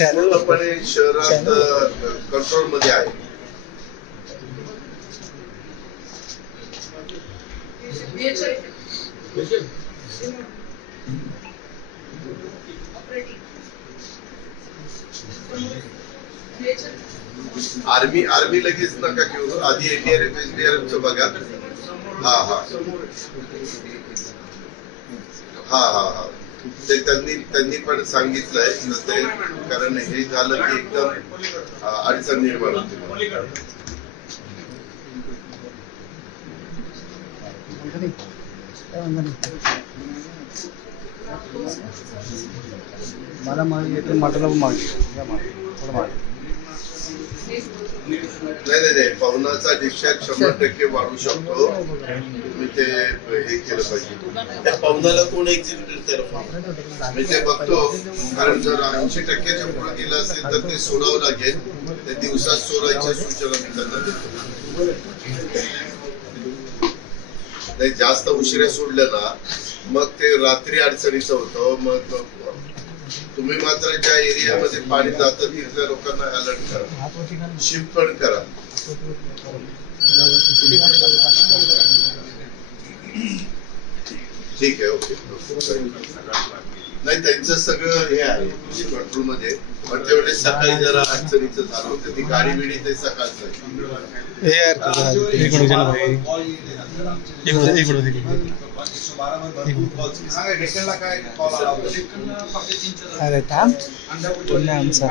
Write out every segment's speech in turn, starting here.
पूर्णपणे शहरात कंट्रोल मध्ये आहे. आर्मी लगेच नका घेऊ, आधी एनडीआरएफ एसडीआरएफचं बघा. हा हा हा हा हा ते त्यांनी पण सांगितलंय ते, कारण हे झालं की एकदम अडचण निर्माण होते. मला मटला नाही पवनाचा डिस्चार्ज 100% वाढू शकतो. तुम्ही ते हे केलं पाहिजे. त्या पवनाला कोण एक्झिक्युटिव्ह तर मी ते बघतो, कारण जर 80%च्या पुढे गेलं असेल तर ते सोडावं लागेल. ते दिवसात सोडायच्या सूचना मी त्यांना देतो. नाही जास्त उशिरा सोडलं ना मग ते रात्री अडचणीचं होतं. मग तुम्ही मात्र ज्या एरियामध्ये पाणी जातं तिथल्या लोकांना अलर्ट करा, शिफ्ट पण करा. ठीक आहे, ओके. नाही त्यांचं सगळं हे आहे कंट्रोल मध्ये, पण तेवढे सकाळी जरा अडचणीचं झालं होतं. ती गाडी बिडी ते सकाळचं अरे थांब बोलणे आमचा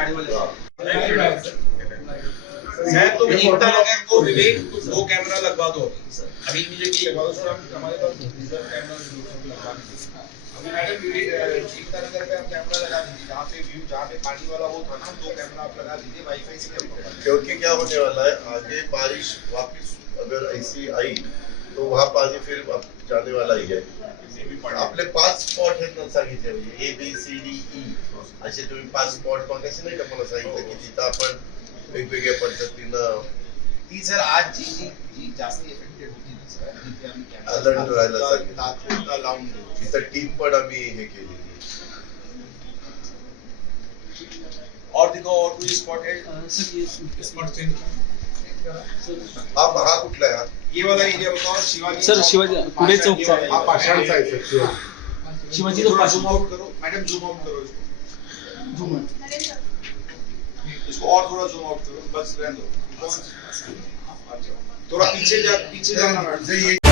तो इतना लगा को विवेक 2 कैमरा लगवा दो अभी इमीडिएटली लगवा दो. हमारे पास रिजर्व कैमरा लगवा दीजिए. अभी मैडम एकता नगर पे आप कैमरा लगा दीजिए, जहाँ पे व्यू, जहाँ पे पानी वाला वो था ना, 2 कैमरा आप लगा दीजिए. वाईफाई से कैमरा, क्योंकि क्या होने वाला है, आगे बारिश वापिस अगर ऐसी आई तो वहाँ पानी फिर जाने वाला ही है. आपले 5 स्पॉट आहेत ना सांगितले, म्हणजे ABCDE असे तुम्ही 5 स्पॉट कसे नाही का मला सांगितलं की जिथं आपण वेगवेगळ्या पद्धतीनं ती सर आज जी जास्त इफेक्टेड होती ना सर, तिथे आम्ही अलर्ट राहायला सांगितलं. तात्पुरता लावून देऊ. तिथं टीम पण आम्ही हे केलेली. और देखो और कोई स्पॉट है स्पॉट चेंज. हा कुठला आहे? ये वाला एरिया बताओ. शिवाजी सर शिवाजी पुढे चौकचा हा पाषाणचा आहे सर. शिवाजी जूम आउट करो मैडम, जूम आउट करो इसको. इसको और थोड़ा जूम आउट करो, बस रहने दो. थोड़ा पीछे जाना मैडम.